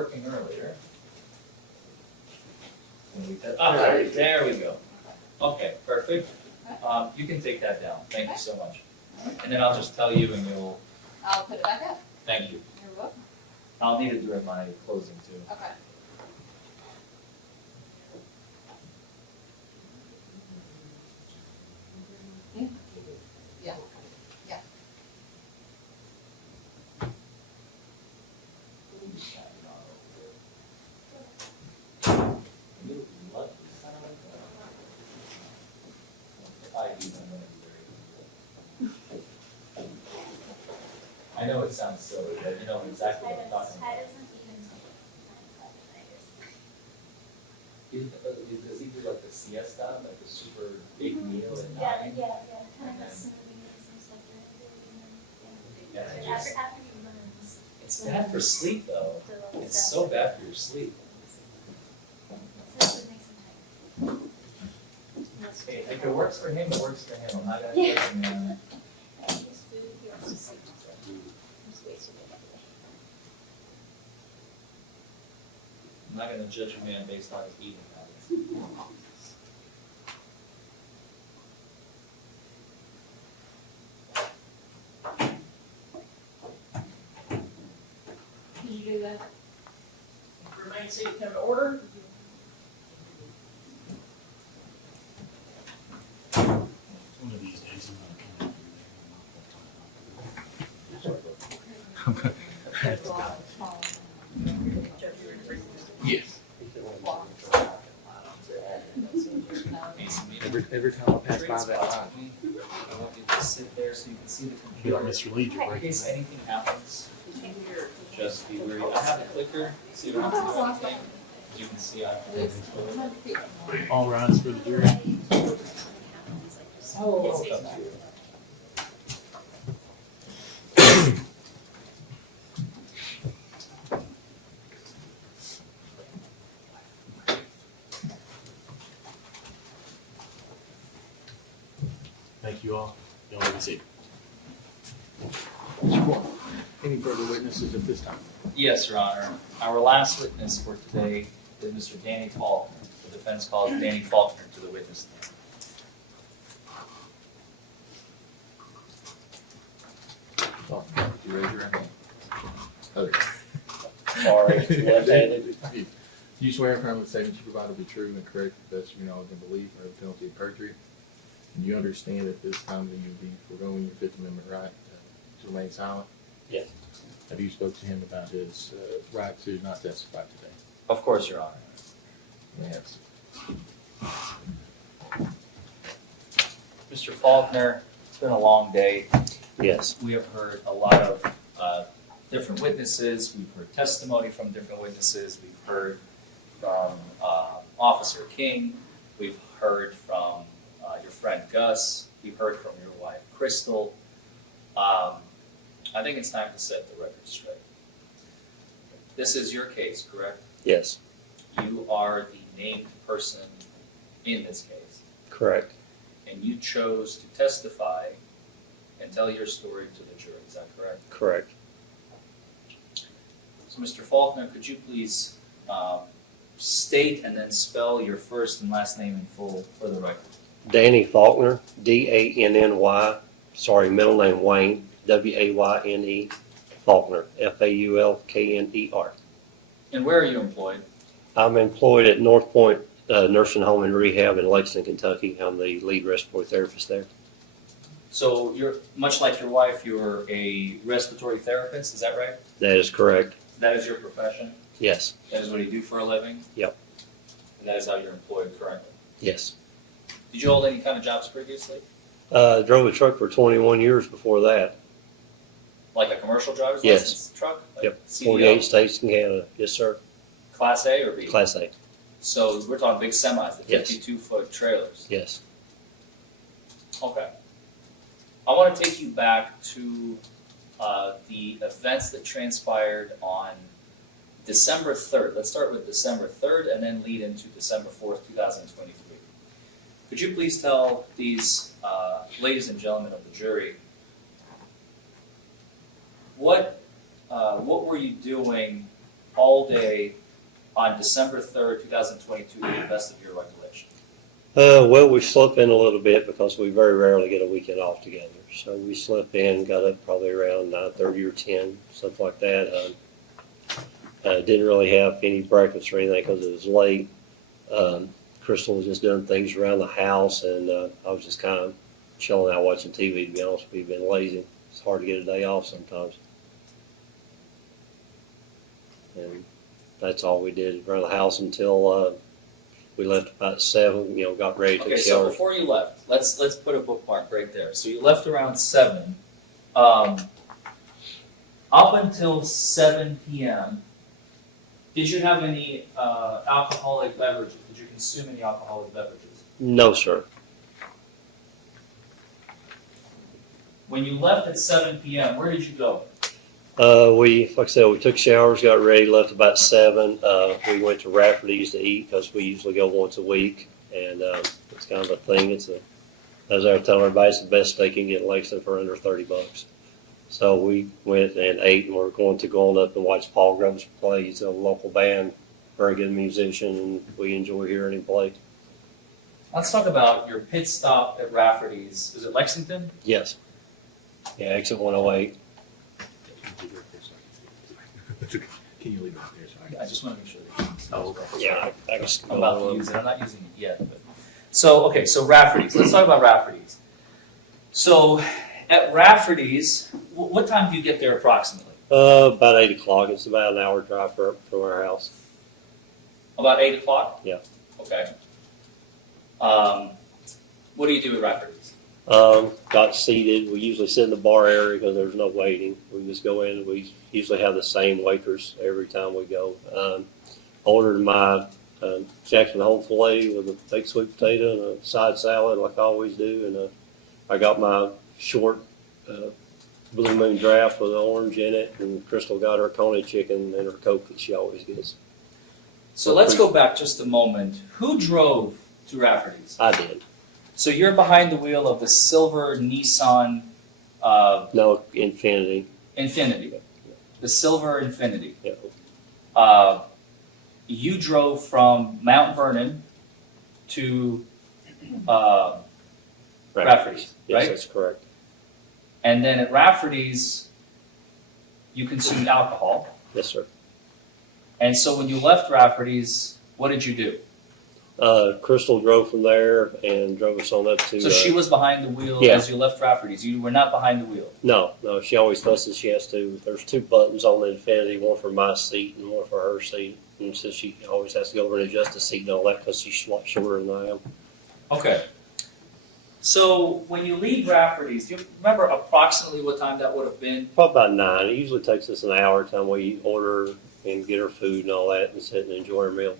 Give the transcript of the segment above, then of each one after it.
working earlier. There we go. Okay, perfect. You can take that down. Thank you so much. And then I'll just tell you and I'll put it back up. thank you. You're welcome. I'll need it during my closing too. Okay. Yeah. Yeah. I know it sounds silly, but you know exactly what I'm talking about. Does he do like the siesta, like the super big meal at night? Yeah. And then- Yeah, Yeah, just- after he learns. It's bad for sleep though. It's so bad for your sleep. Hey, if it works for him, it works for him. I'm not gonna judge him, man. I'm not gonna judge a man based on his eating habits. Did you do that? Remain seated, come to order. One of these days I'm gonna have to go. Yes. Every time I pass by that line, I want you to sit there so you can see the be like computer. Mr. Lee, you're In breaking case that. anything happens, just be wary. I have a clicker, so you don't have to do anything. As you can see, I All rise for the jury. Oh, Thank you all. Y'all may be seated. Any further witnesses at this time? Yes, Your Honor. Our last witness for today is Mr. Danny Faulkner. The defense calls Danny Faulkner to the witness stand. Oh, you raise your hand. Okay. Sorry, left-handed. Do you swear affirm the statement you provide will be true and correct to the best of your knowledge and belief under the penalty of perjury? And you understand at this time that you will be foregoing your Fifth Amendment right to remain silent? Yes. Have you spoke to him about his right to not testify today? Of course, Your Honor. Yes. Mr. Faulkner, it's been a long day. Yes, We have heard a lot of different witnesses. We've heard testimony from different witnesses. We've heard from Officer King. We've heard from your friend Gus. We've heard from your wife Crystal. I think it's time to set the record straight. This is your case, correct? yes, You are the named person in this case, correct. and you chose to testify and tell your story to the jury. Is that correct? Correct. So, Mr. Faulkner, could you please state and then spell your first and last name in full for the record? Danny Faulkner, D-A-N-N-Y, middle name Wayne, W-A-Y-N-E, Faulkner, F-A-U-L-K-N-E-R. And where are you employed? I'm employed at North Point Nursing Home and Rehab in Lexington, Kentucky. I'm the lead respiratory therapist there. So you're, much like your wife, you're a respiratory therapist, is that right? That is correct. That is your profession? Yes, That is what you do for a living? Yep. And that is how you're employed currently? yes. Did you hold any kind of jobs previously? Drove a truck for 21 years before that. Like a commercial driver's Yes. license truck? Like Yep, CDL? 48 states in Canada. Yes, sir. Class A or B? Class A. So we're talking big semis, the Yes. 52-foot trailers? Yes. Okay. I want to take you back to the events that transpired on December 3rd. Let's start with December 3rd and then lead into December 4th, 2023. Could you please tell these ladies and gentlemen of the jury what were you doing all day on December 3rd, 2022, to the best of your recollection? Well, we slept in a little bit because we very rarely get a weekend off together. So we slept in, got up probably around 9:30 or 10, something like that. Didn't really have any breakfast or anything because it was late. Crystal was just doing things around the house, and I was just kind of chilling out watching TV, to be honest. We've been lazy. It's hard to get a day off sometimes. And that's all we did around the house until we left about 7, got ready to Okay, take so showers. before you left, let's put a bookmark right there. So you left around 7. Up until 7 p.m., did you have any alcoholic beverages? Did you consume any alcoholic beverages? No, sir. When you left at 7 p.m., where did you go? Like I said, we took showers, got ready, left about 7. We went to Rafferty's to eat because we usually go once a week, and it's kind of a thing. As I tell everybody, it's the best steak you can get in Lexington for under $30. So we went and ate, and we're going to go on up and watch Paul Groves play. He's a local band, very good musician, and we enjoy hearing him play. Let's talk about your pit stop at Rafferty's. Is it Lexington? Yes. Yeah, exit 108. Can you leave it there? So I just want to make sure that you Oh, okay. Yeah, I just I'm about to use it. I'm not using it yet. But. So Rafferty's. Let's talk about Rafferty's. So at Rafferty's, what time do you get there approximately? About 8 o'clock. It's about an hour drive from our house. About 8 o'clock? Yeah. Okay. What do you do at Rafferty's? Got seated. We usually sit in the bar area because there's no waiting. We just go in. We usually have the same waitress every time we go. Ordered my Jackson Hole filet with a baked sweet potato and a side salad like I always do. And I got my short Blue Moon draft with an orange in it. And Crystal got her coney chicken and her Coke that she always gets. So let's go back just a moment. Who drove to Rafferty's? I did. So you're behind the wheel of the silver Nissan No, Infinity. Infinity. The silver Infinity. Yeah. You drove from Mount Vernon to Rafferty's, Yes, right? that's correct. And then at Rafferty's, you consumed alcohol. Yes, sir. And so when you left Rafferty's, what did you do? Crystal drove from there and drove us on up to. So she was behind the wheel Yeah. as you left Rafferty's. You were not behind the wheel. No, she always fusses she has to. There's 2 buttons on the Infinity, one for my seat and one for her seat. And so she always has to go over and adjust the seat and all that because she's a lot shorter than I am. Okay. So when you leave Rafferty's, do you remember approximately what time that would have been? Probably about 9. It usually takes us an hour time we order and get her food and all that and sit and enjoy our meal.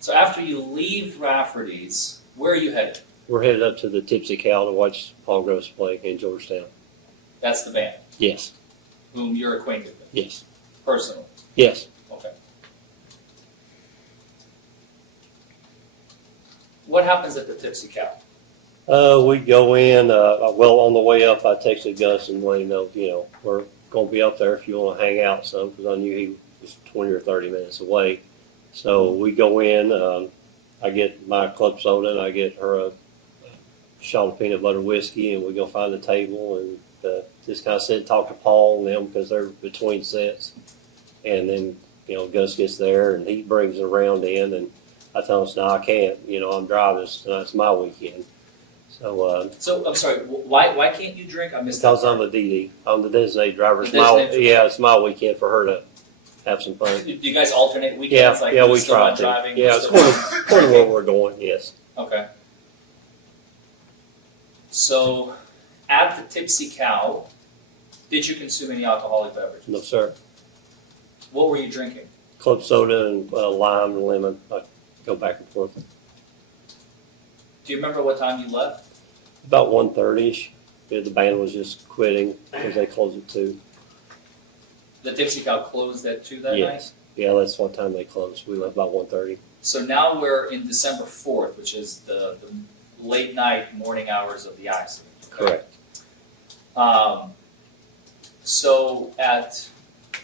So after you leave Rafferty's, where are you headed? We're headed up to the Tipsy Cow to watch Paul Groves play in Georgetown. That's the band, Yes, whom you're acquainted with, yes, personally. yes. Okay. What happens at the Tipsy Cow? We go in, well, on the way up, I texted Gus and let him know, we're going to be up there if you want to hang out some, because I knew he was 20 or 30 minutes away. So we go in, I get my club soda and I get her a shot of peanut butter whiskey, and we go find the table and just kind of sit and talk to Paul and them because they're between sets. And then, Gus gets there and he brings it around in, and I tell him, no, I can't, I'm driving, it's my weekend. So, So I'm sorry. Why can't you drink? I missed that. because I'm a DD, I'm the designated driver. It's Designated. it's my weekend for her to have some fun. Do you guys alternate weekends? Yeah, Like yeah, who's we still try on to. driving? Yeah, who's it's still- according to where we're going. Yes. Okay. So, at the Tipsy Cow, did you consume any alcoholic beverages? No, sir. What were you drinking? Club soda and lime and lemon. I go back and forth. Do you remember what time you left? About 1:30ish. The band was just quitting because they closed at 2. The Tipsy Cow closed at 2 that night? Yes. Yeah, that's what time they closed. We left about 1:30. So now we're in December 4th, which is the late night, morning hours of the accident. Correct. So at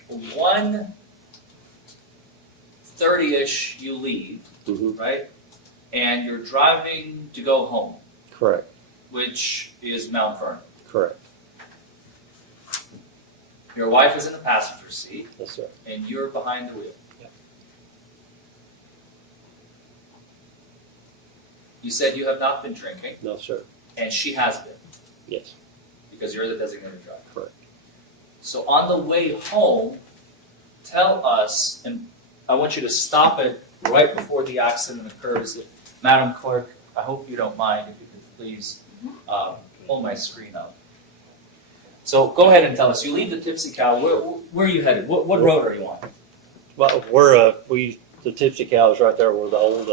1:30-ish, you leave, Mhm. right? And you're driving to go home, Correct, which is Mount Vernon. correct. Your wife is in the passenger seat, Yes, sir. and you're behind the wheel. Yeah. You said you have not been drinking, No, sir. and she has been, Yes, because you're the designated driver. correct. So on the way home, tell us, and I want you to stop it right before the accident occurs. Madam Clerk, I hope you don't mind if you could please pull my screen up. So go ahead and tell us. You leave the Tipsy Cow. Where are you headed? What road are you on? Well, the Tipsy Cow is right there where the old,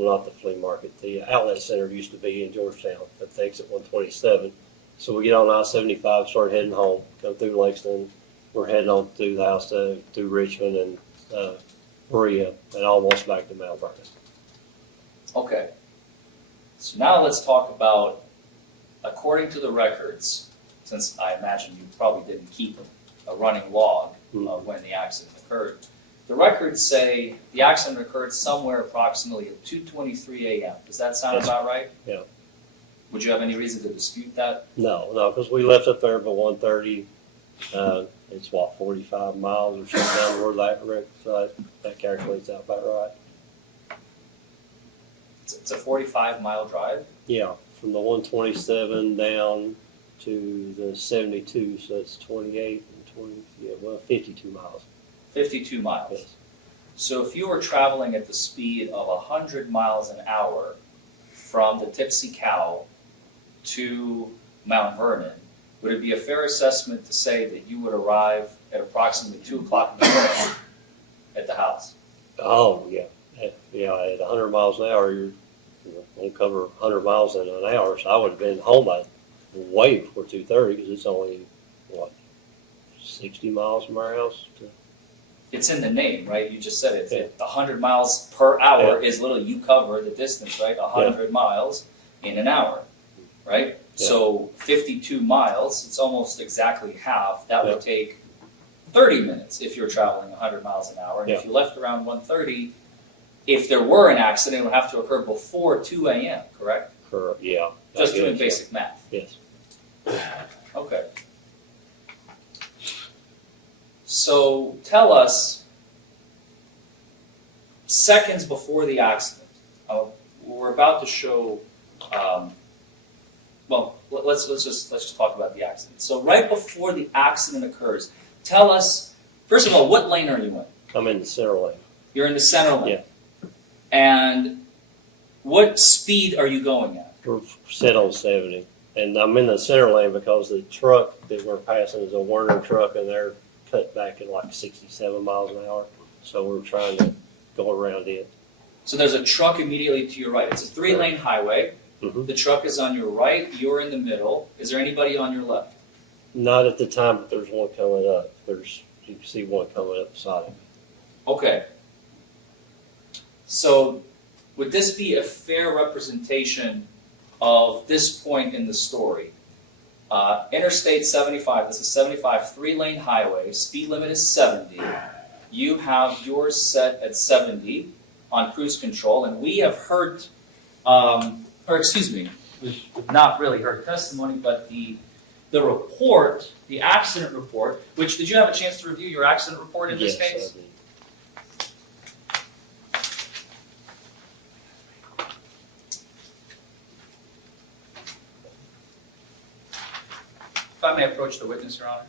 not the flea market, the outlet center used to be in Georgetown at the exit 127. So we get on I-75, start heading home, go through Lexington. We're heading on through the house through Richmond and Berea and almost back to Mount Vernon. Okay. So now let's talk about, according to the records, since I imagine you probably didn't keep a running log of when the accident occurred. The records say the accident occurred somewhere approximately at 2:23 a.m. Does that sound Yes. about right? Yeah. Would you have any reason to dispute that? No, because we left up there by 1:30. It's 45 miles or something down where that Rick, so that calculates out about right. It's a 45-mile drive. Yeah, from the 127 down to the 72, so it's 28 and 52 miles. 52 miles. Yes. So if you were traveling at the speed of 100 miles an hour from the Tipsy Cow to Mount Vernon, would it be a fair assessment to say that you would arrive at approximately 2 o'clock in the morning at the house? Oh, yeah. At 100 miles an hour, you're going to cover 100 miles in an hour, so I would have been home by way before 2:30 because it's only, 60 miles from our house to It's in the name, right? You just said it. Yeah. 100 miles per hour is literally you cover the distance, right? 100 miles in an hour, right? Yeah. So 52 miles, it's almost exactly half. That would take 30 minutes if you're traveling 100 miles an hour. And if you left around 1:30, if there were an accident, it would have to occur before 2 a.m., correct? Correct, yeah. Just doing basic math. Yes. Okay. So tell us, seconds before the accident, we're about to show. Let's just talk about the accident. So right before the accident occurs, tell us first of all, what lane are you in? I'm in the center lane. You're in the center lane. Yeah. And what speed are you going at? We're set on 70, and I'm in the center lane because the truck that we're passing is a Werner truck, and they're cut back at like 67 miles an hour. So we're trying to go around it. So there's a truck immediately to your right. It's a 3-lane highway. Mm-hmm. The truck is on your right. You're in the middle. Is there anybody on your left? Not at the time, but there's one coming up. You can see one coming up beside him. Okay. So would this be a fair representation of this point in the story? Interstate 75, this is 75, 3-lane highway, speed limit is 70. You have yours set at 70 on cruise control, and we have heard, we've not really heard testimony, but the report, the accident report, which, did you have a chance to review your accident report in this case? Yes, I did. If I may approach the witness, Your Honor.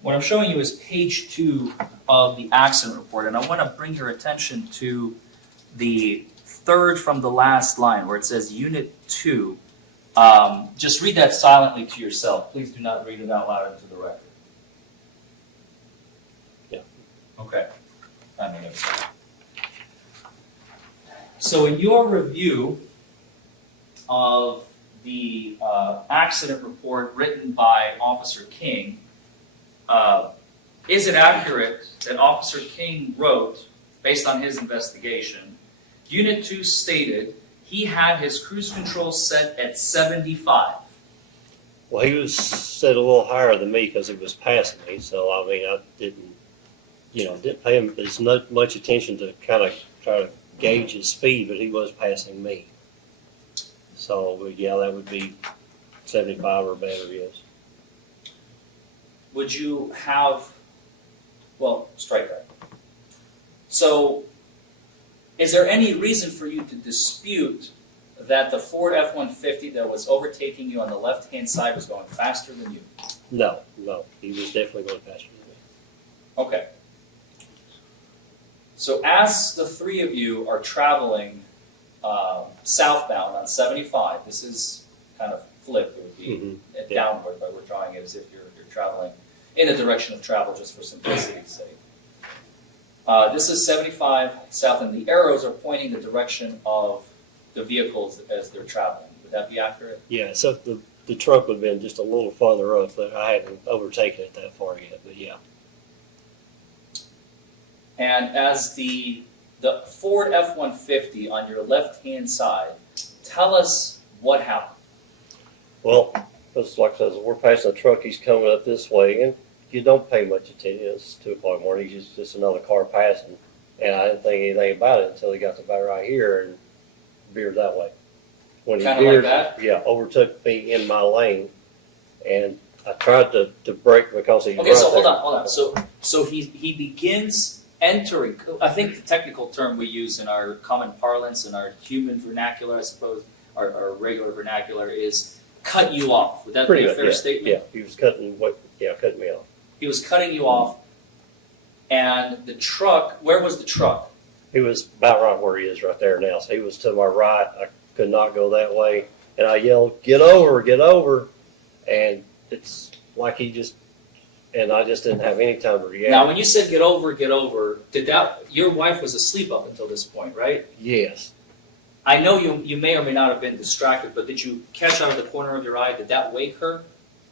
What I'm showing you is page 2 of the accident report, and I want to bring your attention to the third from the last line where it says Unit 2. Just read that silently to yourself. Please do not read it out loud into the record. Yeah. Okay. I mean, so in your review of the accident report written by Officer King, is it accurate that Officer King wrote, based on his investigation, Unit 2 stated he had his cruise control set at 75. Well, he was set a little higher than me because he was passing me. So I mean, I didn't pay him as much attention to kind of try to gauge his speed, but he was passing me. So yeah, that would be 75 or better, yes. Would you have, well, strike that. So, is there any reason for you to dispute that the Ford F-150 that was overtaking you on the left-hand side was going faster than you? No, he was definitely going faster than me. Okay. So as the three of you are traveling southbound on 75, this is kind of flipped, it would be downward, but we're drawing it as if you're traveling in the direction of travel just for simplicity's sake. This is 75 south, and the arrows are pointing the direction of the vehicles as they're traveling. Would that be accurate? Yeah, so the truck would have been just a little farther up, but I hadn't overtaken it that far yet, but yeah. And as the Ford F-150 on your left-hand side, tell us what happened. Well, just like I said, we're passing a truck, he's coming up this way, and you don't pay much attention. It's 2 o'clock in the morning, he's just another car passing. And I didn't think anything about it until he got to about right here and veered that way. When he Kind of like veered, that? yeah, overtook me in my lane, and I tried to brake because he Okay, so hold on. So he begins entering, I think the technical term we use in our common parlance, in our human vernacular, I suppose, our regular vernacular is cut you off. Would that be a fair statement? Yeah, he was cutting me off. He was cutting you off, and the truck, where was the truck? He was about right where he is right there now. So he was to my right. I could not go that way. And I yelled, get over. And it's like and I just didn't have any time to react. Now, when you said get over, your wife was asleep up until this point, right? Yes. I know you may or may not have been distracted, but did you catch out of the corner of your eye, did that wake her?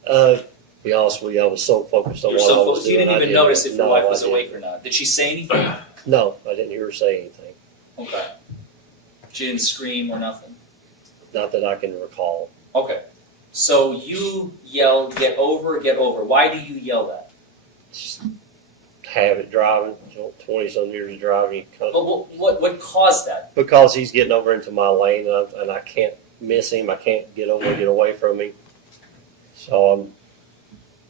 To be honest with you, I was so focused on what I was doing. You didn't even notice if your wife was I didn't. awake or not. Did she say anything? No, I didn't hear her say anything. Okay. She didn't scream or nothing? Not that I can recall. Okay. So you yelled, get over. Why do you yell that? Just have it driving, 20-some years of driving. But what caused that? Because he's getting over into my lane, and I can't miss him. I can't get over and get away from him. So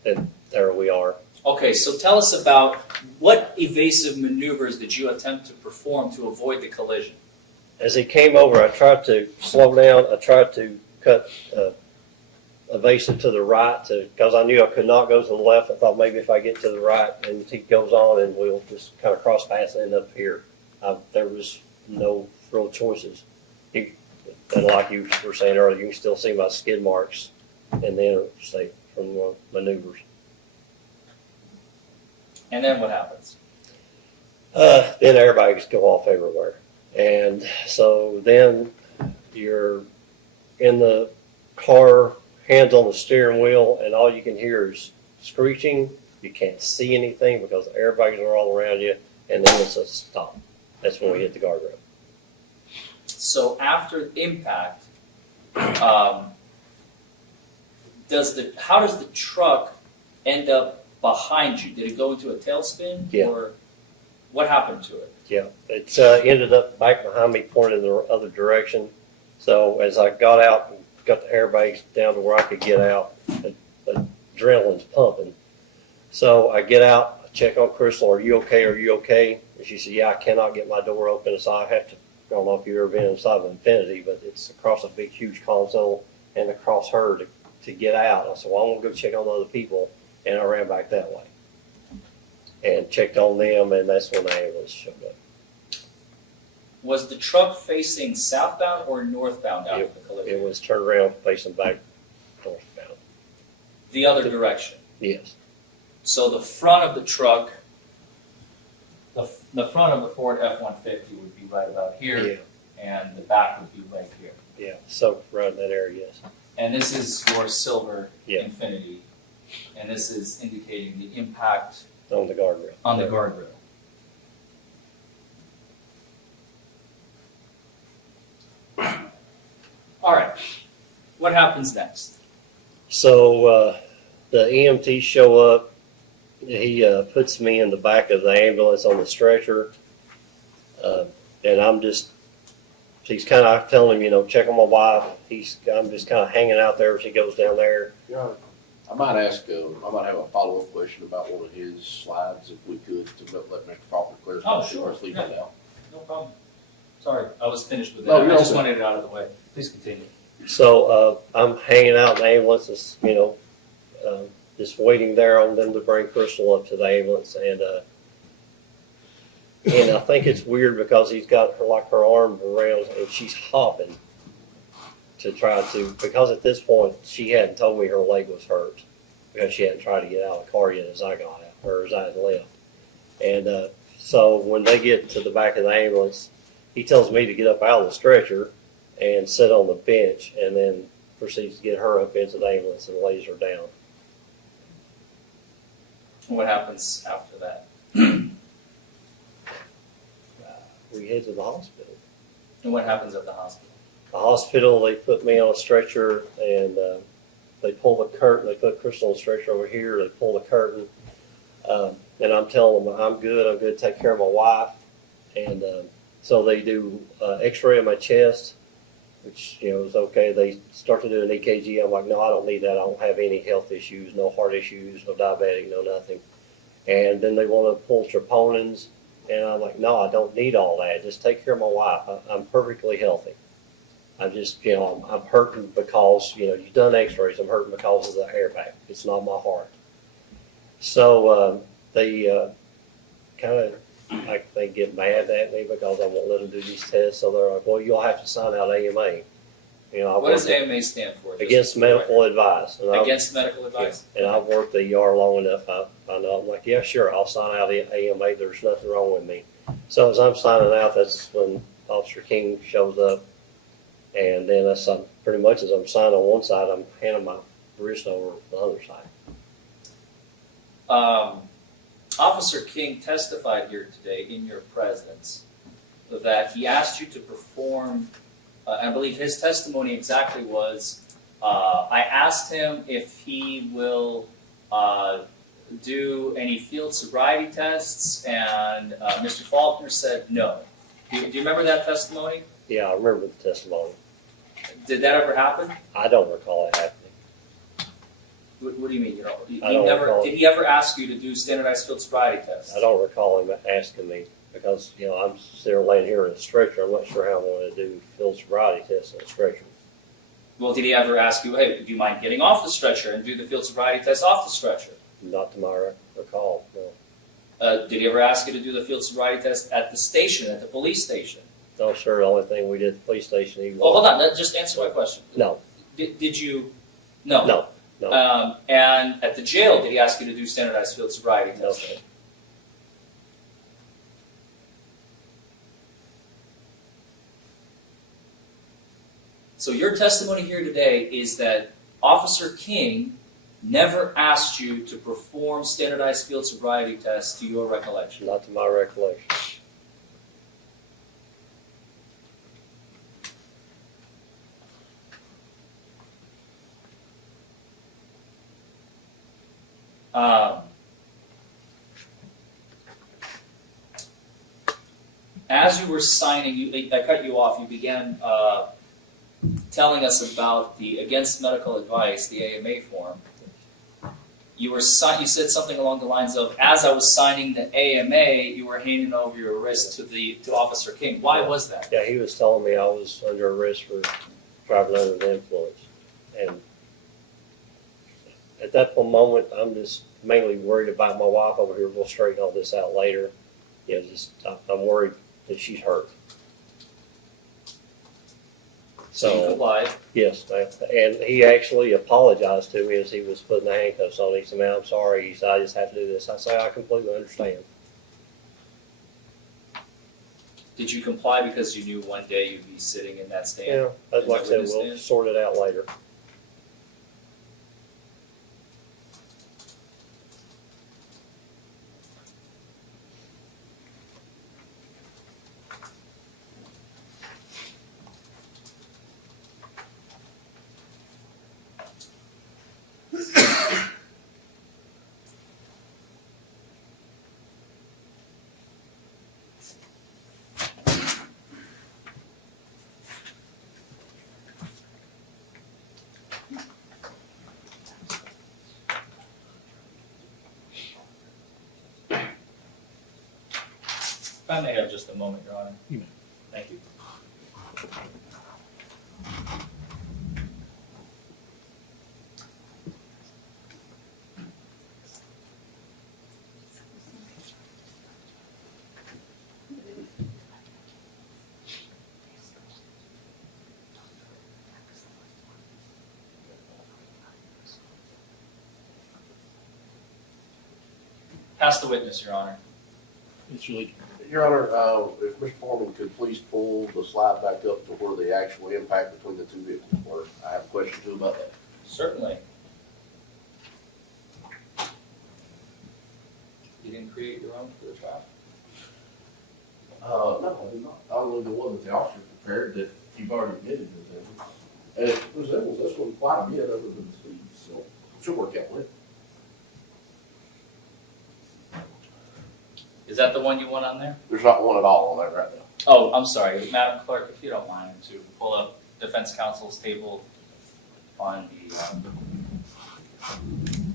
and there we are. Okay, so tell us about what evasive maneuvers did you attempt to perform to avoid the collision? As he came over, I tried to slow down. I tried to cut evasive to the right because I knew I could not go to the left. I thought maybe if I get to the right and he goes on and we'll just kind of cross paths and end up here. There was no real choices. And like you were saying earlier, you can still see my skid marks and then say from the maneuvers. And then what happens? Then airbags go off everywhere. And so then you're in the car, hands on the steering wheel, and all you can hear is screeching. You can't see anything because the airbags are all around you, and then it's a stop. That's when we hit the guardrail. So after impact, how does the truck end up behind you? Did it go into a tailspin? Yeah. Or what happened to it? Yeah, it ended up back behind me, pointed in the other direction. So as I got out and got the airbags down to where I could get out, the adrenaline's pumping. So I get out, I check on Crystal, are you okay? And she said, yeah, I cannot get my door open. So I have to, I don't know if you've ever been inside of an Infinity, but it's across a big, huge console and across her to get out. I said, well, I'm going to go check on the other people. And I ran back that way and checked on them, and that's when the ambulance showed up. Was the truck facing southbound or northbound after the collision? It was turned around facing back northbound. The other direction. Yes. So the front of the truck, the front of the Ford F-150 would be right about here, Yeah. and the back would be right here. Yeah. So right in that area, yes. And this is your silver Yeah. Infinity, and this is indicating the impact On the guardrail. on the guardrail. What happens next? So the EMTs show up. He puts me in the back of the ambulance on the stretcher, and he's kind of telling him, check on my wife. I'm just kind of hanging out there as he goes down there. Yeah, I might ask, I might have a follow-up question about one of his slides, if we could, to let Mr. Faulkner clarify. Oh, sure. Let's leave that out. No problem. Sorry, I was finished with that. No, you're I just okay. wanted it out of the way. Please continue. So I'm hanging out in the ambulance, just waiting there on them to bring Crystal up to the ambulance, and I think it's weird because he's got her arm around and she's hopping to try to, because at this point she hadn't told me her leg was hurt because she hadn't tried to get out of the car yet as I got out or as I had left. And so when they get to the back of the ambulance, he tells me to get up out of the stretcher and sit on the bench, and then proceeds to get her up into the ambulance and lays her down. What happens after that? We head to the hospital. And what happens at the hospital? The hospital, they put me on a stretcher, and they pull the curtain. They put Crystal on a stretcher over here. They pull the curtain, and I'm telling them I'm good. To take care of my wife, and so they do X-ray of my chest, which is okay. They start to do an EKG. I'm like, no, I don't need that. I don't have any health issues, no heart issues, no diabetic, no nothing. And then they want to pull troponins, and I'm like, no, I don't need all that. Just take care of my wife. I'm perfectly healthy. I'm just, I'm hurting because, you've done X-rays. I'm hurting because of the airbag. It's not my heart. So they kind of, like, they get mad at me because I won't let them do these tests. So they're like, well, you'll have to sign out AMA. What does AMA stand for? Against medical advice. And Against medical advice? And I've worked the ER long enough. I know. I'm like, yeah, sure, I'll sign out the AMA. There's nothing wrong with me. So as I'm signing out, that's when Officer King shows up. And then pretty much as I'm signing on one side, I'm handing my wrist over the other side. Officer King testified here today in your presence that he asked you to perform, I believe his testimony exactly was, I asked him if he will do any field sobriety tests, and Mr. Faulkner said no. Do you remember that testimony? Yeah, I remember the testimony. Did that ever happen? I don't recall it happening. What do you mean? I don't recall. Did he ever ask you to do standardized field sobriety tests? I don't recall him asking me because, I'm sitting laying here in a stretcher. I'm not sure how I'm going to do field sobriety tests on a stretcher. Well, did he ever ask you, hey, do you mind getting off the stretcher and do the field sobriety test off the stretcher? Not to my recall, no. Did he ever ask you to do the field sobriety test at the station, at the police station? No, sir. The only thing we did at the police station, Well, hold on. Just answer my question. No. Did you? No. No. And at the jail, did he ask you to do standardized field sobriety No, tests? sir. So your testimony here today is that Officer King never asked you to perform standardized field sobriety tests to your recollection. Not to my recollection. As you were signing, I cut you off. You began telling us about the against medical advice, the AMA form. You said something along the lines of, as I was signing the AMA, you were handing over your wrist to Officer King. Why was that? Yeah, he was telling me I was under arrest for driving under the influence. And at that moment, I'm just mainly worried about my wife over here. We'll straighten all this out later. I'm worried that she's hurt. So you complied. Yes, and he actually apologized to me as he was putting the handcuffs on. He said, man, I'm sorry. He said, I just have to do this. I said, I completely understand. Did you comply because you knew one day you'd be sitting in that stand? Yeah, In like I the said, witness we'll stand? sort it out later. If I may have just a moment, Your Honor. You may. Thank you. Pass the witness, Your Honor. It's really, Your Honor, if Mr. Forman could please pull the slide back up to where the actual impact between the two vehicles were. I have a question too about that. Certainly. You didn't create your own for the trial? No, I did not. I don't know the one that the officer prepared that you've already admitted resembles. And it resembles this one quite a bit other than the speed, so it should work out well. Is that the one you want on there? There's not one at all on that right now. Oh, I'm sorry, Madam Clerk, if you don't mind, to pull up defense counsel's table on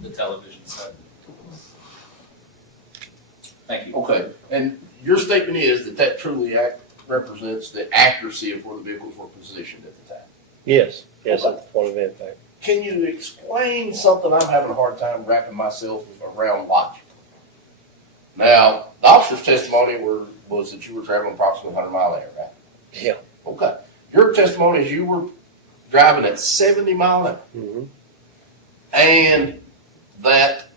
the television set. Thank you. Okay, and your statement is that that truly represents the accuracy of where the vehicles were positioned at the time. Yes, at the point of impact. Can you explain something I'm having a hard time wrapping myself around logic? Now, the officer's testimony was that you were traveling approximately 100 miles an hour, right? Yeah. Okay. Your testimony is you were driving at 70 miles an hour, Mm-hmm. and that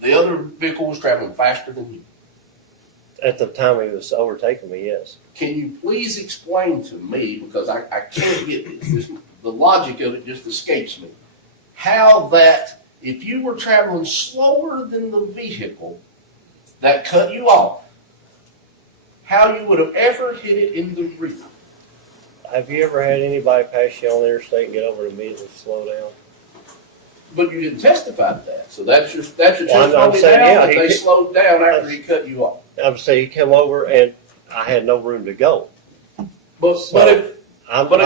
the other vehicle was traveling faster than you. At the time he was overtaking me, yes. Can you please explain to me, because I can't get this, the logic of it just escapes me, how that if you were traveling slower than the vehicle that cut you off, how you would have ever hit it in the rear? Have you ever had anybody pass you on the interstate and get over and immediately slow down? But you didn't testify to that, so that's your Well, I'm testimony saying, now yeah, that he they did- slowed down after he cut you off. I'm saying he came over and I had no room to go. But But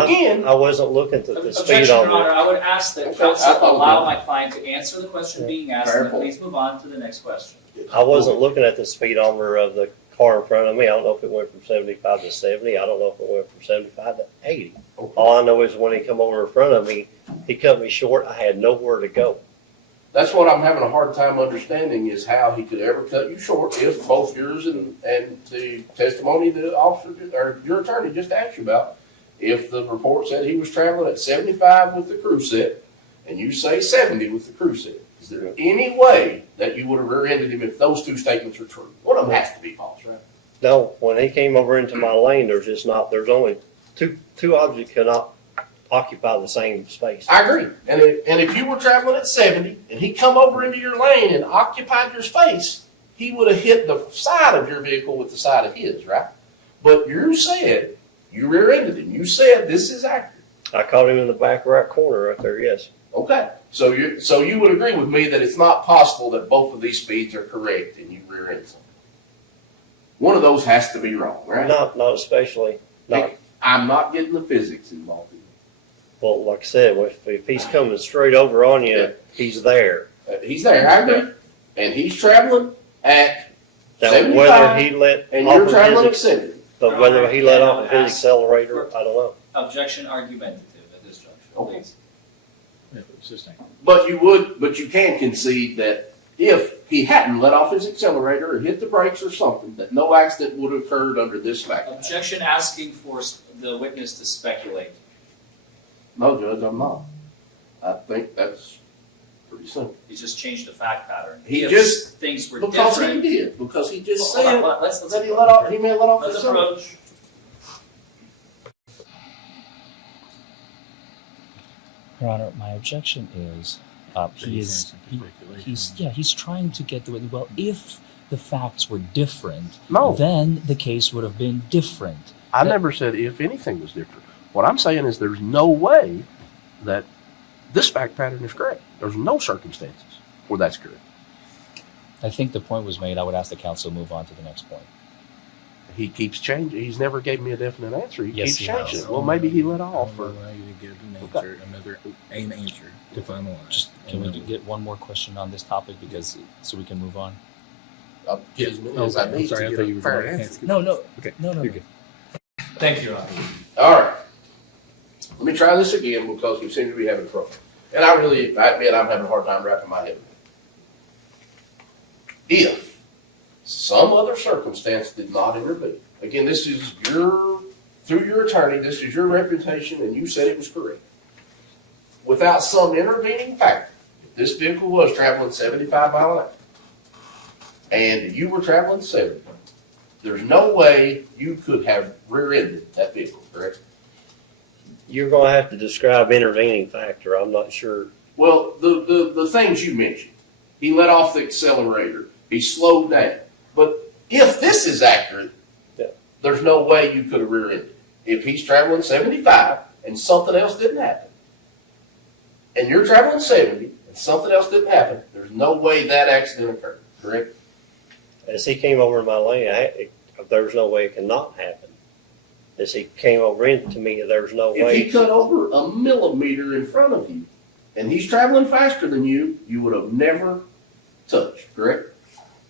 again- I wasn't looking at the speed Objection, on Your Honor, there. I would ask that Okay, counsel I thought- allow my client to answer the question being asked, Fair and point. please move on to the next question. I wasn't looking at the speedometer of the car in front of me. I don't know if it went from 75 to 70. I don't know if it went from 75 to 80. Okay. All I know is when he come over in front of me, he cut me short. I had nowhere to go. That's what I'm having a hard time understanding is how he could ever cut you short if both yours and the testimony the officer or your attorney just asked you about, if the report said he was traveling at 75 with the crew set and you say 70 with the crew set. Is there any way that you would have rear-ended him if those two statements are true? One of them has to be false, right? No, when he came over into my lane, there's only two objects cannot occupy the same space. I agree. And if you were traveling at 70 and he come over into your lane and occupied your space, he would have hit the side of your vehicle with the side of his, right? But you said you rear-ended him. You said this is accurate. I caught him in the back right corner right there, yes. Okay. So you would agree with me that it's not possible that both of these speeds are correct and you rear-end something. One of those has to be wrong, right? Not especially, not, I'm not getting the physics involved in it. well, like I said, if he's coming straight over on you, Yeah. he's there. He's there, I agree. And he's traveling at Now, 75 whether he let and off you're of traveling at his, 70. but whether he let Yeah, I off would of his ask accelerator, I don't know. Objection argumentative at this juncture, Okay. please. yeah, it's just But you can concede that if he hadn't let off his accelerator or hit the brakes or something, that no accident would have occurred under this fact. Objection asking for the witness to speculate. No, Judge, I'm not. I think that's pretty simple. He just changed the fact pattern. He If just- things were Because different. he did, because he just Hold on, said hold on, let's that he let off, he may have let off his let's accelerator. approach. Your Honor, my objection is he's trying to get to it. Well, if the facts were different, No. then the case would have been different. I never said if anything was different. What I'm saying is there's no way that this fact pattern is correct. There's no circumstances where that's correct. I think the point was made. I would ask the counsel to move on to the next point. He keeps changing. He's never gave me a definite answer. He Yes, keeps he changing has. it. Well, maybe he let off. I'll Or, allow you to give an answer to finalize. Just can we get one more question on this topic so we can move on? I'll get as many as I I'm need sorry, I to thought get you a was fair going to answer. No, no. Okay. No. You're good. Thank you, Your Honor. All right. Let me try this again because we seem to be having trouble. And I admit I'm having a hard time wrapping my head around it. If some other circumstance did not intervene, again, this is through your attorney, this is your reputation, and you said it was correct. Without some intervening factor, if this vehicle was traveling 75 miles an hour and you were traveling 70, there's no way you could have rear-ended that vehicle, correct? You're gonna have to describe intervening factor. I'm not sure. Well, the things you mentioned, he let off the accelerator, he slowed down. But if this is accurate, Yeah. there's no way you could have rear-ended. If he's traveling 75 and something else didn't happen, and you're traveling 70 and something else didn't happen, there's no way that accident occurred, correct? As he came over in my lane, there's no way it cannot happen. As he came over into me, there's no If way. he cut over a millimeter in front of you and he's traveling faster than you, you would have never touched, correct?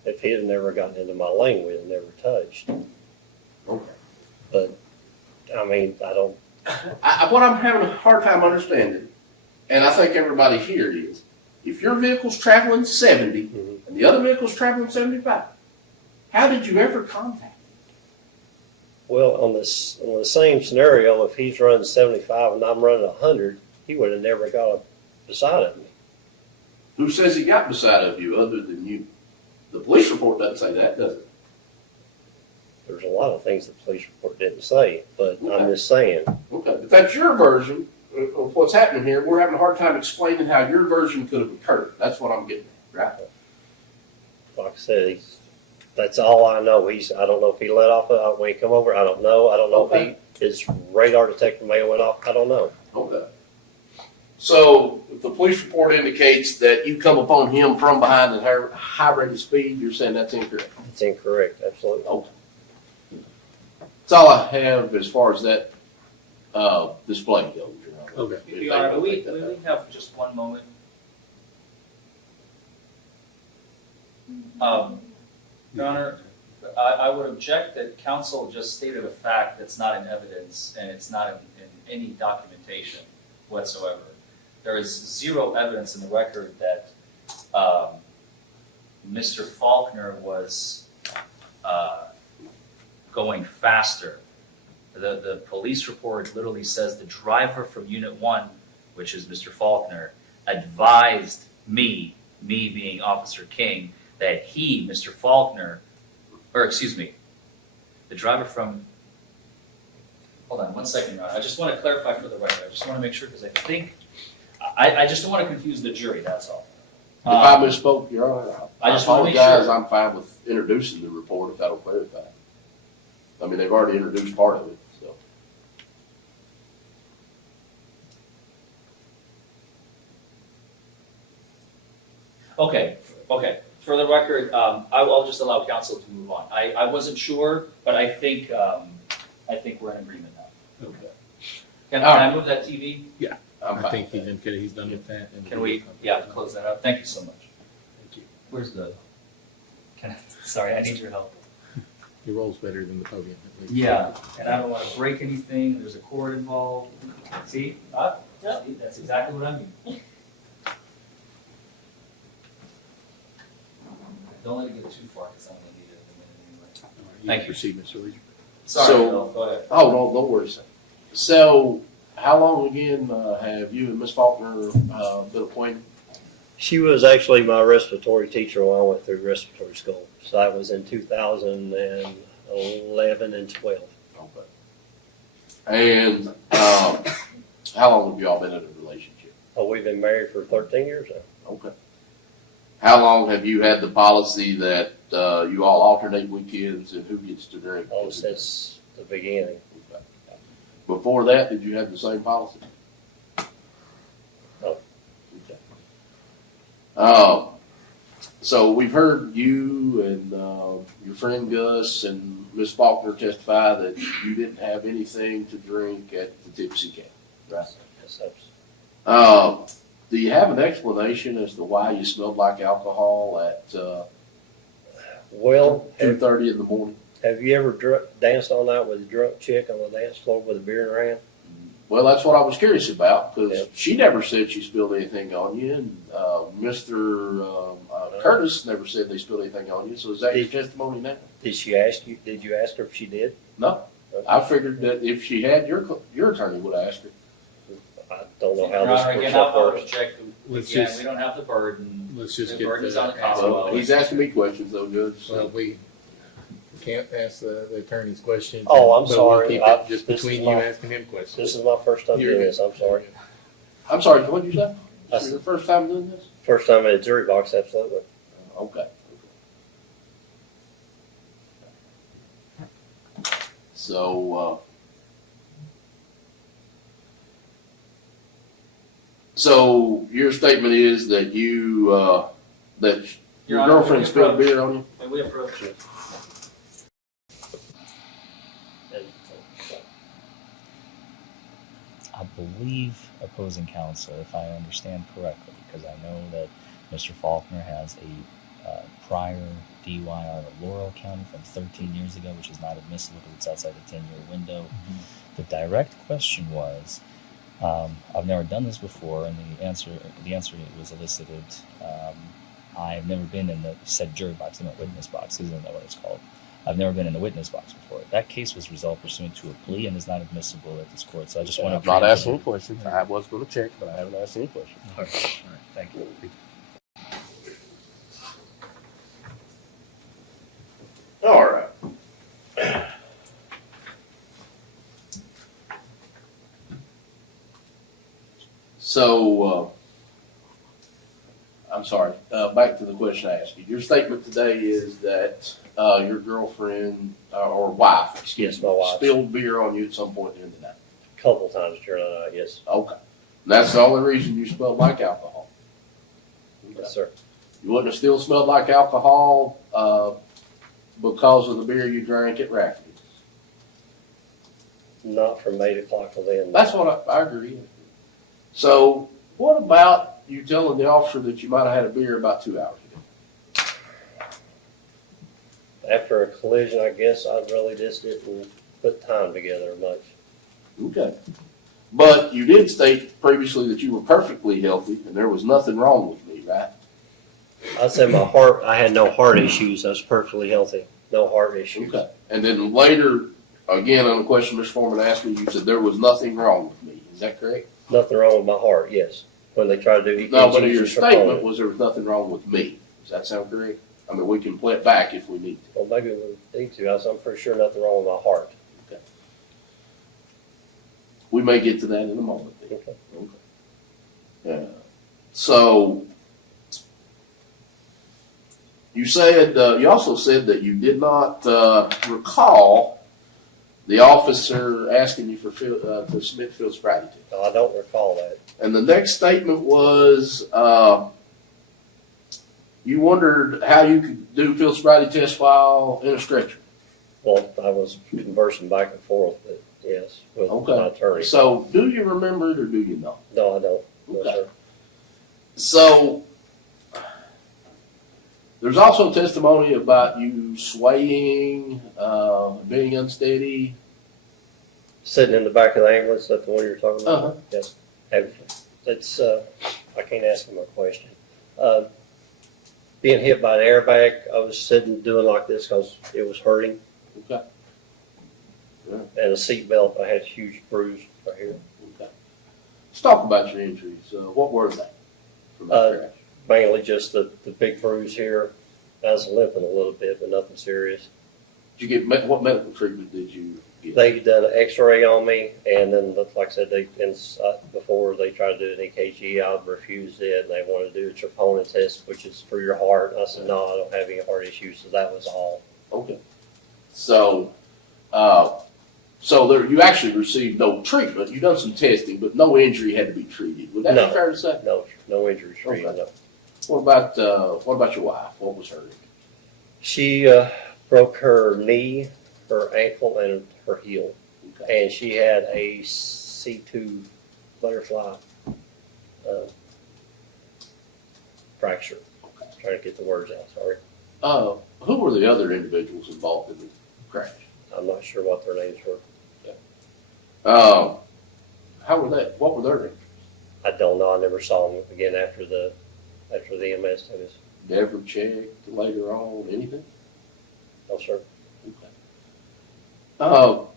If he had never gotten into my lane, we'd have never touched. Okay. But, I mean, I don't, What I'm having a hard time understanding, and I think everybody here is, if your vehicle's traveling 70 Mhm. and the other vehicle's traveling 75, how did you ever contact him? well, on the same scenario, if he's running 75 and I'm running 100, he would have never got beside of me. Who says he got beside of you other than you? The police report doesn't say that, does it? There's a lot of things the police report didn't say, but Okay. I'm just saying, Okay, but that's your version of what's happening here. We're having a hard time explaining how your version could have occurred. That's what I'm getting at, right? like I said, that's all I know. I don't know if he let off when he come over. I don't know. I don't know Okay. if his radar detector may have went off. I don't know. Okay. So if the police report indicates that you come upon him from behind at a high rate of speed, you're saying that's incorrect? It's incorrect. Absolutely. Okay. That's all I have as far as that display goes. Your Honor. Okay. If Your Honor, they will we take that out. have just one moment? Your Honor, I would object that counsel just stated a fact that's not in evidence and it's not in any documentation whatsoever. There is zero evidence in the record that Mr. Faulkner was going faster. The police report literally says the driver from Unit 1, which is Mr. Faulkner, advised me being Officer King, that he, Mr. Faulkner, the driver from, hold on one second, Your Honor. I just want to clarify for the record. I just want to make sure because I think, I just don't want to confuse the jury, that's all. If I misspoke, Your Honor, I just wanna make apologize. sure. I'm fine with introducing the report if that'll clarify. I mean, they've already introduced part of it, so. Okay. For the record, I'll just allow counsel to move on. I wasn't sure, but I think we're in agreement now. Okay. Can I move that TV? I'm I fine think with that. he's done with that. And Can we, close that up? Thank you so much. Thank you. Where's the, sorry, I need your help. He rolls better than the podium. At least. Yeah, and I don't want to break anything. There's a cord involved. See? See, that's exactly what I mean. Don't let it get too far because I'm going to need it in a minute anyway. All right, Thank you. Proceed, Mr. Leisure. Sorry, So- Bill, go ahead. Oh, no, don't worry. So, how long again have you and Miss Faulkner been appointed? She was actually my respiratory teacher when I went through respiratory school. So that was in 2011 and 12. Okay. And how long have you all been in a relationship? Oh, we've been married for 13 years now. Okay. How long have you had the policy that you all alternate weekends and who gets to drink? Oh, since the beginning. Okay. Before that, did you have the same policy? No. Okay. So we've heard you and your friend Gus and Miss Faulkner testify that you didn't have anything to drink at the Tipsy Cat, right? Yes, that's, Do you have an explanation as to why you smelled like alcohol at Well, 2:30 in the morning. have you ever danced all night with a drunk chick on the dance floor with a beer in her hand? Well, that's what I was curious about, because Yeah. she never said she spilled anything on you, and Mr. Curtis never said they spilled anything on you. So is that your testimony now? Did you ask her if she did? No. I figured that if she had, your attorney would ask her. I don't know Your how this Honor, again, stuff I'll works. object. Let's Again, just- we don't have the burden. Let's just The get burden is on the the. council. Well, he's asking me questions though, Judge. so- Well, we can't ask the attorney's questions. Oh, I'm but we'll sorry. keep I- it just this is between you my- asking him questions. This is my first time You're doing good. this, I'm sorry. I'm sorry, what did you say? I This is your first time doing this? First time in a jury box, absolutely. Okay. So your statement is that that your Honor, girlfriend we spilled approve. beer on you? And we approach it. I believe opposing counsel, if I understand correctly, because I know that Mr. Faulkner has a prior DUI out of Laurel County from 13 years ago, which is not admissible because it's outside the 10-year window. The direct question was, I've never done this before, and the answer was elicited. I've never been in the said jury box, in a witness box, isn't that what it's called? I've never been in a witness box before. That case was resolved pursuant to a plea and is not admissible at this court. So I just want I'm to not asking any questions. I was going to check, but I haven't asked any questions. All right, thank you. All right. So, I'm sorry, back to the question I asked you. Your statement today is that your girlfriend, or wife, excuse Yes, me, my wife. spilled beer on you at some point during the night. Couple times during the night, yes. Okay. And that's the only reason you smelled like alcohol. Okay. Yes, sir. You wouldn't have still smelled like alcohol because of the beer you drank at Rafferty's. Not from 8 o'clock till then. That's what I agree. So, what about you telling the officer that you might have had a beer about 2 hours ago? After a collision, I guess I really just didn't put time together much. Okay. But you did state previously that you were perfectly healthy and there was nothing wrong with me, right? I said I had no heart issues. I was perfectly healthy. No heart issues. Okay. And then later, again, on the question Mr. Forman asked me, you said there was nothing wrong with me. Is that correct? Nothing wrong with my heart, yes. When they try to do EKGs No, but your or statement troponin. was there was nothing wrong with me. Does that sound correct? I mean, we can play it back if we need to. Well, maybe we need to. I'm pretty sure nothing wrong with my heart. We may get to that in a moment. Then. Okay. Okay. Yeah. So you said you also said that you did not recall the officer asking you for to submit field sobriety test. No, I don't recall that. And the next statement was you wondered how you could do field sobriety test while in a stretcher. Well, I was conversing back and forth, but yes, with my Okay. attorney. So do you remember it or do you not? No, I don't. No, Okay. sir. So there's also testimony about you swaying, being unsteady. Sitting in the back of the ambulance, that's the one you're talking about? Uh-huh. Yes. It's, I can't ask him a question. Being hit by an airbag, I was sitting doing like this because it was hurting. Okay. And a seatbelt, I had a huge bruise right here. Okay. Let's talk about your injuries. What were they from the crash? Mainly just the big bruise here. I was limping a little bit, but nothing serious. Did you get what medical treatment did you get? They done an X-ray on me, and then, like I said, before they tried to do an EKG, I refused it, and they wanted to do a troponin test, which is for your heart. I said, no, I don't have any heart issues, so that was all. Okay. So, you actually received no treatment. You done some testing, but no injury had to be treated. Would that No. be fair to say? No injuries for me, Okay. no. What about your wife? What was her? She broke her knee, her ankle, and her heel. Okay. And she had a C2 butterfly fracture. Trying to get the words out, sorry. Who were the other individuals involved in the crash? I'm not sure what their names were. What were their names? I don't know. I never saw them again after the EMS did this. Never checked later on, anything? No, sir. Okay.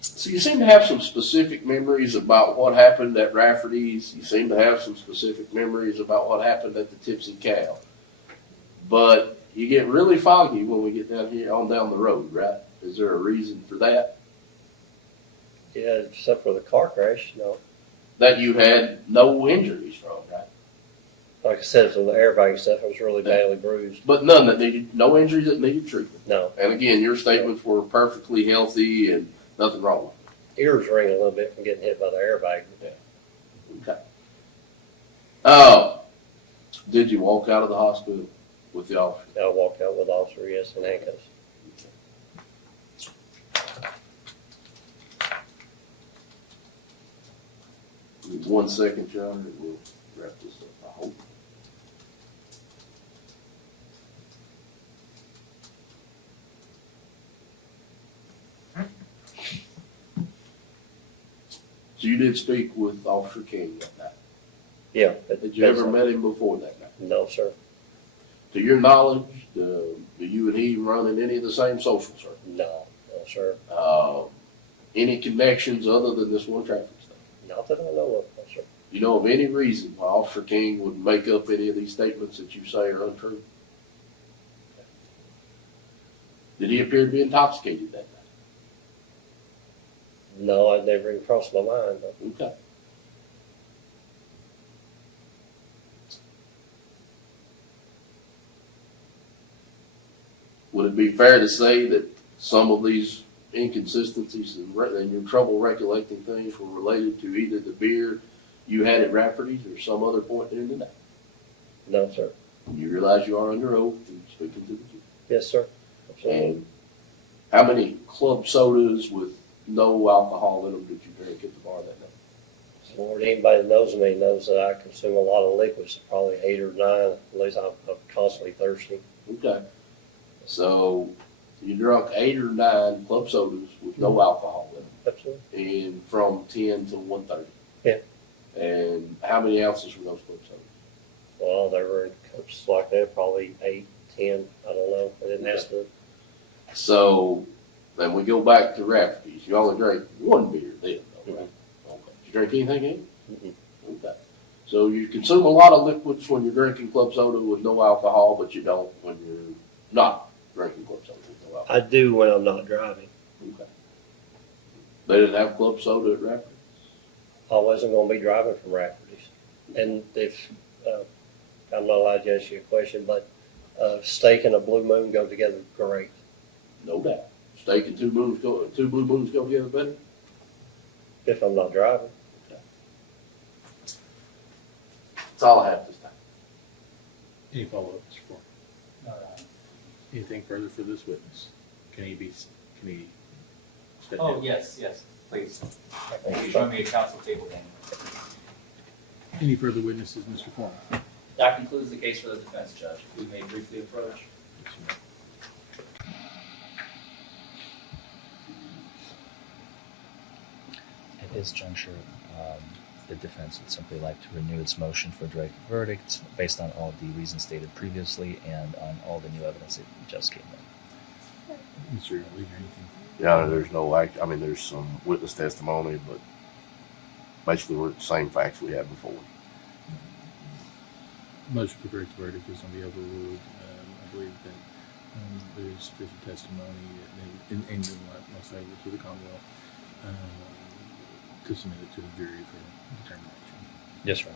So you seem to have some specific memories about what happened at Rafferty's. You seem to have some specific memories about what happened at the Tipsy Cow. But you get really foggy when we get down the road, right? Is there a reason for that? Yeah, except for the car crash. No. That you had no injuries from, right? Like I said, from the airbag stuff, I was really badly bruised. But no injuries that needed treatment. No. And again, your statements were perfectly healthy and nothing wrong with Ears ring a little bit from getting hit by the airbag. them. Okay. Did you walk out of the hospital with the officer? I walked out with the officer, yes, in handcuffs. Give me 1 second, John, and we'll wrap this up, I hope. So you did speak with Officer King that night? Yeah. Had you ever met him before that night? No, sir. To your knowledge, do you and he run in any of the same social circles? No, sir. Any connections other than this one traffic stop? Not that I know of, no, sir. You know of any reason why Officer King would make up any of these statements that you say are untrue? Did he appear to be intoxicated that night? No, I'd never even crossed my mind. But Okay. Would it be fair to say that some of these inconsistencies and your trouble recollecting things were related to either the beer you had at Rafferty's or some other point during the night? no, sir. You realize you are under oath and speaking to the truth. Yes, sir. Absolutely. And how many club sodas with no alcohol in them did you drink at the bar that night? Lord, anybody that knows me knows that I consume a lot of liquids, probably 8 or 9. At least I'm constantly thirsty. Okay. So you drunk 8 or 9 club sodas with no alcohol in them, Absolutely. and from 10 to 1:30. Yeah. And how many ounces were those club sodas? Well, they were in cups like that, probably 8, 10. I don't know. I didn't ask the. So then we go back to Rafferty's. You only drank 1 beer then, though, right? Okay. Did you drink anything else? Mm-mm. Okay. So you consume a lot of liquids when you're drinking club soda with no alcohol, but you don't when you're not drinking club soda with no alcohol. I do when I'm not driving. Okay. They didn't have club soda at Rafferty's? I wasn't going to be driving from Rafferty's. And if I'm not allowed to ask you a question, but steak and a blue moon go together great. No doubt. Steak and two blue moons go together better? If I'm not driving. That's all I have this time. Any follow-up, Mr. Forman? Anything further for this witness? Can he step Oh, down? yes, please. Thank you. Join me at council table, Daniel. Any further witnesses, Mr. Forman? That concludes the case for the defense, Judge. If we may briefly approach. At this juncture, the defense would simply like to renew its motion for direct verdict based on all the reasons stated previously and on all the new evidence that just came in. Mr. Lee, anything? Yeah, there's no act. I mean, there's some witness testimony, but basically we're the same facts we had before. Motion for direct verdict is going to be overruled. I believe that there is sufficient testimony in my favor to the Commonwealth to submit it to the jury for determination. Yes, sir.